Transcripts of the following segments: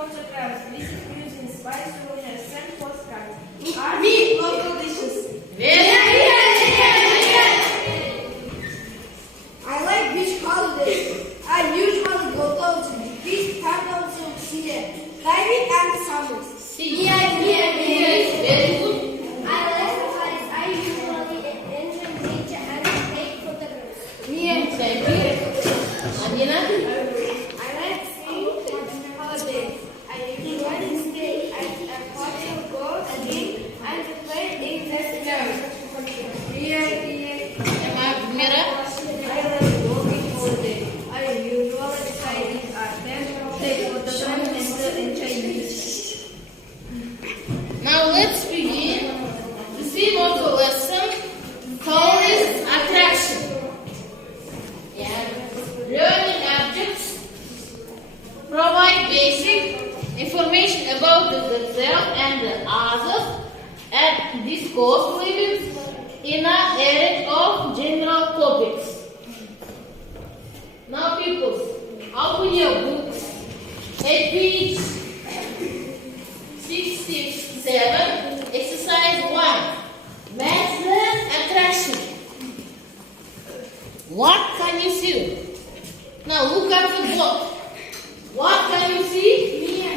photographs. Visit museums, buy souvenirs, send postcards. Art, meet local dishes. I like beach holidays. I usually go to the beach, paddle to sea, diving and summers. Very good. I like safaris. I usually enter nature and take photographs. Thank you. Adina? I like seeing holidays. I usually stay at a hotel, go skiing, and play in the snow. Mira? I like walking holiday. I usually stay in a tent, take photographs, and enjoy music. Now let's begin. The theme of the lesson, tourist attraction. Learning objects provide basic information about themselves and the others and discourse living in an area of general topics. Now people, open your books at page 67, exercise 1. Math attraction. What can you see? Now look at the board. What can you see? I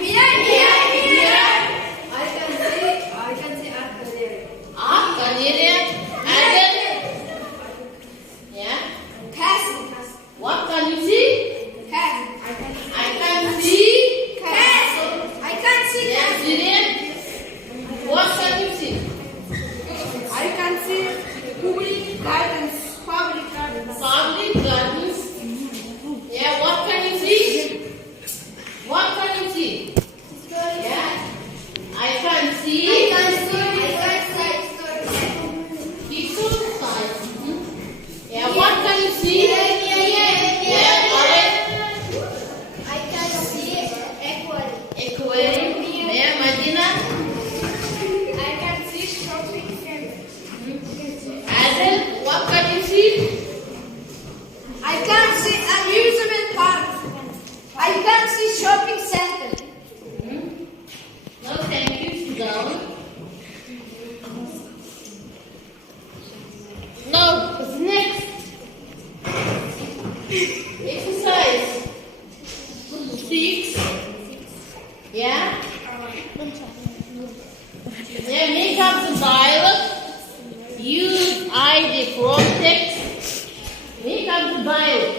can see art gallery. Art gallery. Adel. Yeah. Castle. What can you see? Castle. I can see. Castle. I can see Yes, castle. Ziren. What can you see? I can see public gardens. Public gardens. Public gardens. Yeah. What can you see? What can you see? Yeah. I can see. Pixel size. Yeah. What can you see? Yeah. Alright. I can see Aquarium. Yeah. Madina. I can see shopping center. Adel. What can you see? I can see amusement park. I can see shopping center. No, thank you. Sit down. Now, next exercise 6. Yeah. Yeah. Make up the dialogue. Use ID from text. Make up the dialogue.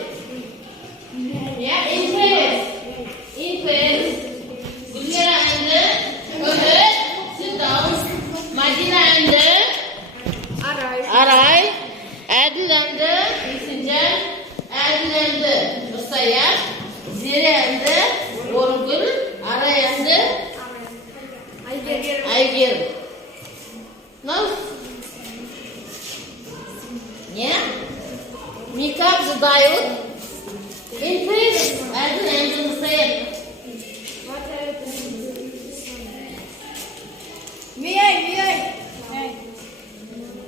Yeah. In pairs. Gulera and Ömer, sit down. Madina and Aray. Adil and Sinjan. Adil and Musaya. Zire and Orgul. Aray and Aygir. Now, yeah. Make up the dialogue. In pairs. Adil and Musaya.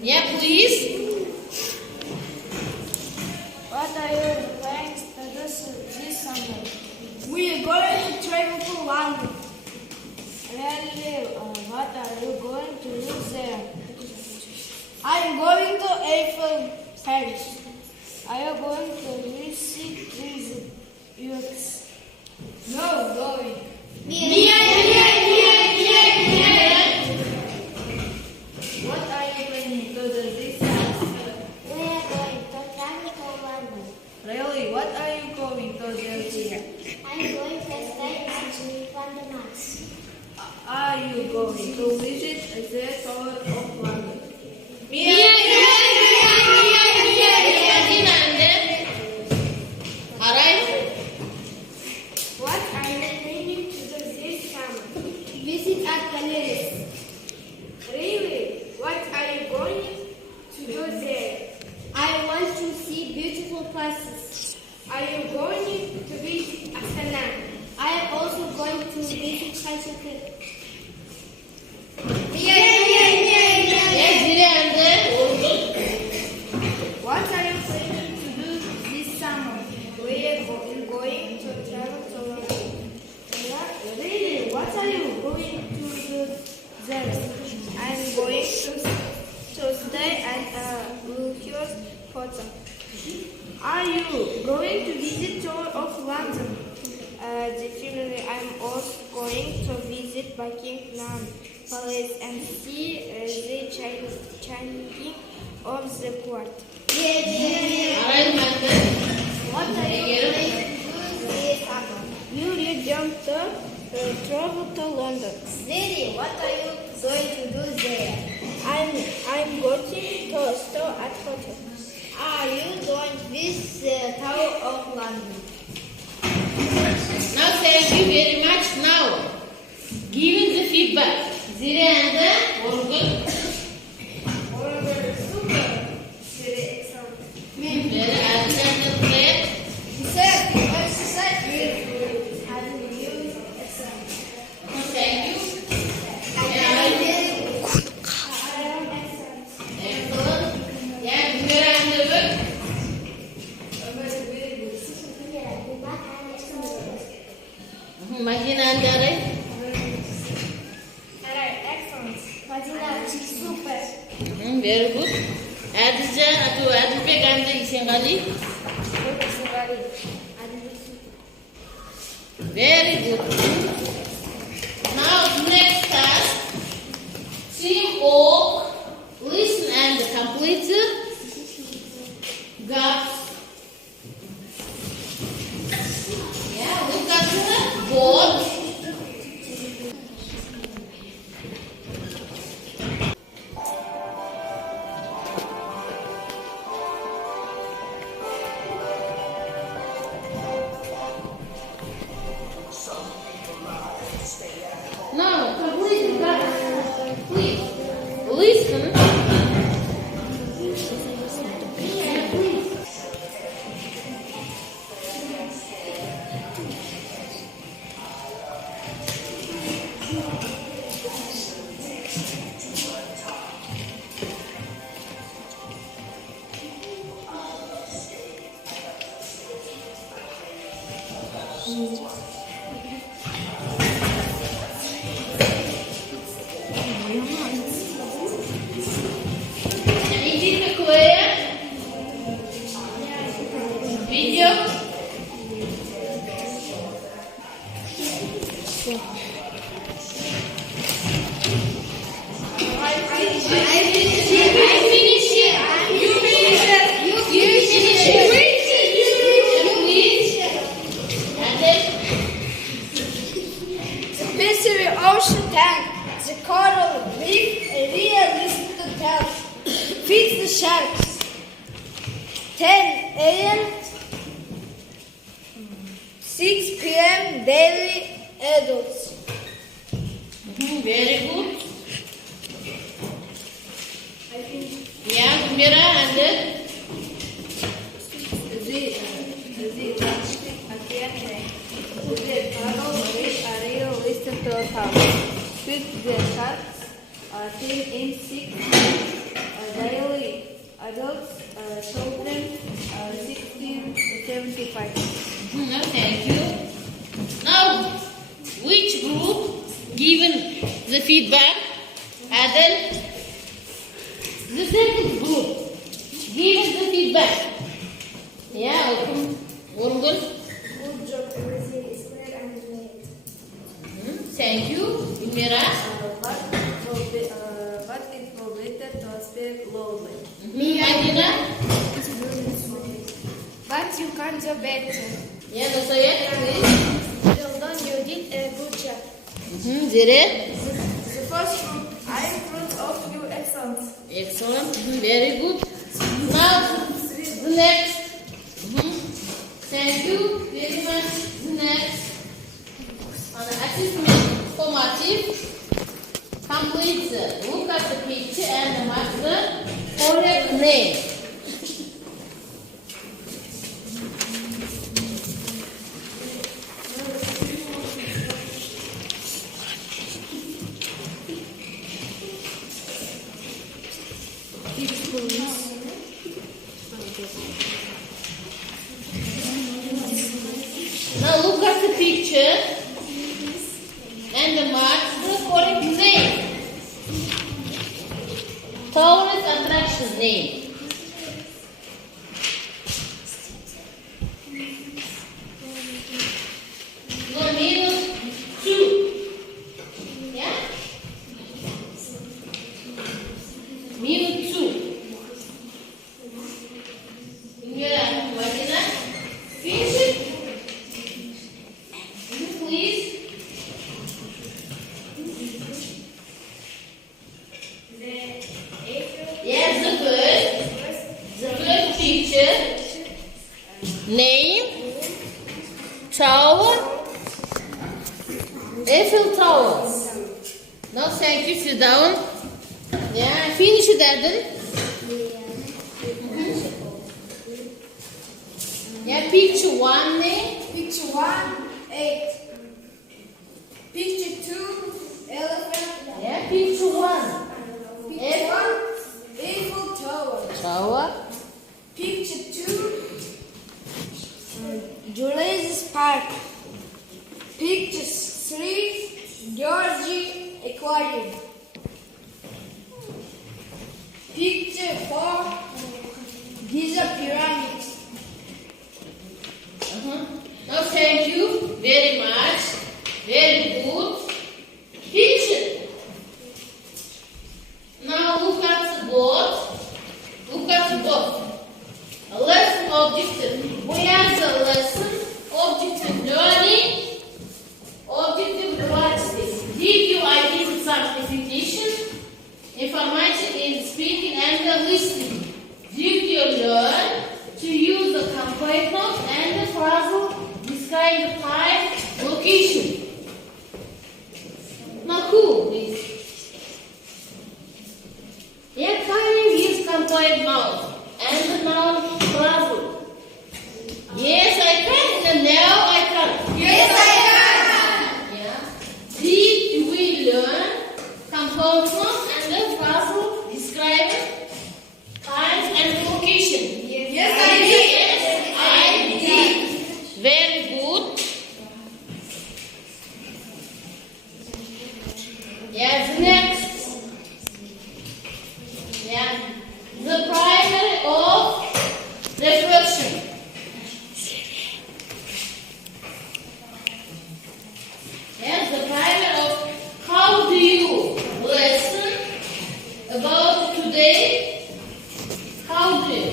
Yeah, please. What are your plans to do this summer? We are going to travel to London. Really? What are you going to do there? I am going to Eiffel Paris. Are you going to visit these Yorks? No, going. What are you planning to do this summer? We are going to travel to London. Really? What are you going to do here? I am going to stay at London Max. Are you going to visit the Tower of London? What are you planning to do this summer? Visit art galleries. Really? What are you going to do there? I want to see beautiful places. Are you going to visit Ағылшын? I am also going to visit Х.Санбаев. What are you planning to do this summer? We are going to travel to London. Really? what are you going to do there? I'm going to stay and look your photo. Are you going to visit tour of London? Definitely, I'm also going to visit Buckingham Palace and see the changing of the court. Alright, Marcus. What are you going to do this summer? Will you jump to travel to London? Ziri, what are you going to do there? I'm going to stay at hotel. Are you going to visit the Tower of London? Now thank you very much. Now, giving the feedback. Ziri and Orgul. Super. Very excellent. Very excellent. Exercise beautiful. And you excellent. Thank you. I am excellent. Excellent. Yeah, Mira and the work. Majina and the right. Excellent. Madina, super. Very good. Adija atau Adibek and the Isengali. Very good. Now next task. Team walk, listen and complete gaps. Yeah, look at the board. Now, complete the gaps. Please, listen. Is it clear? Video? Mystery Ocean Tank, the coral reef, a realistic hotel, feeds the sharks. 10 a.m., 6 p.m. daily adults. Very good. Yeah, Mira and Daily adults, children, 16 to 75. no, thank you. Now, which group given the feedback? Adel, the second group given the feedback. Yeah, Orgul. Good job, everything is clear and neat. Thank you, Mira. But it will better to speak loudly. Madina. But you can do better. Yeah, that's it. Well done, you did a good job. Zire. The first group, I approve of you excellent. Excellent. Very good. Now, the next. Thank you very much. The next. Assessment formative. Complete. Look at the picture and mark the correct name. Now look at the picture and and marks the correct name. Tourist attraction name. No, minus 2. Yeah? Minus 2. Yeah, what is that? Finish it. Please. Yes, the first picture. Name. Tower. Eiffel Tower. Now thank you, sit down. Yeah, finish it, Adam. Yeah, picture 1 name. Picture 1, 8. Picture 2, elephant. Yeah, picture 1. Picture 1, Eiffel Tower. Tower. Picture 2, Julius Park. Picture 3, Georgie Aquarium. Picture 4, Giza Pyramids. Now thank you very much. Very good. Picture. Now look at the board. Look at the board. A lesson objective. We have the lesson objective learning, objective practice. Did you ID certification? Information in speaking and the listening. Did you learn to use the complete noun and the phrasal describe the time, location? Now who, please? Yeah, can you use complete noun and the noun phrasal? Yes, I can. And now I can. Yes, I can. Yeah. Did we learn complete noun and the phrasal describe time and location? Yes, I did. Yes, I did. Very good. Yes, next. Yeah. The primary of reflection. Yes, the primary of how do you listen about today? How do you?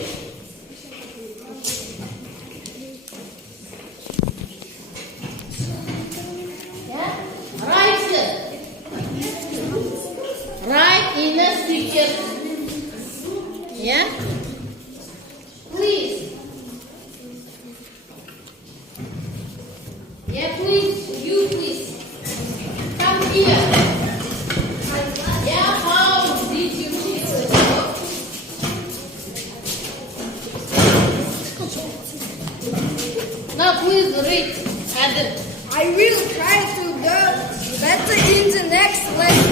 Yeah? Write it. Write in a sticker. Yeah? Please. Yeah, please. You please. Come here. Yeah, how did you feel about? Now please read. Adam. I will try to do better in the next lesson.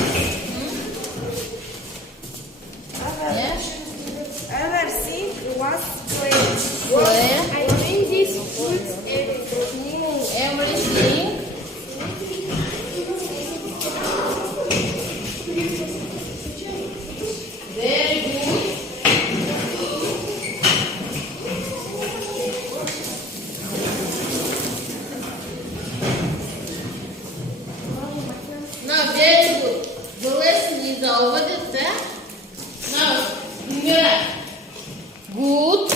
Yeah? Ever seen was playing? Where? I think this food everything. Everything. Very good. Now, very good. The lesson is over there. Now, Mira. Good.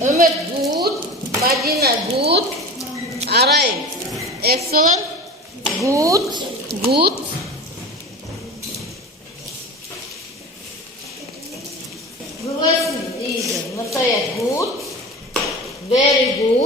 Umar, good. Madina, good. Aray, excellent. Good. Good. The lesson is Mataya, good. Very good.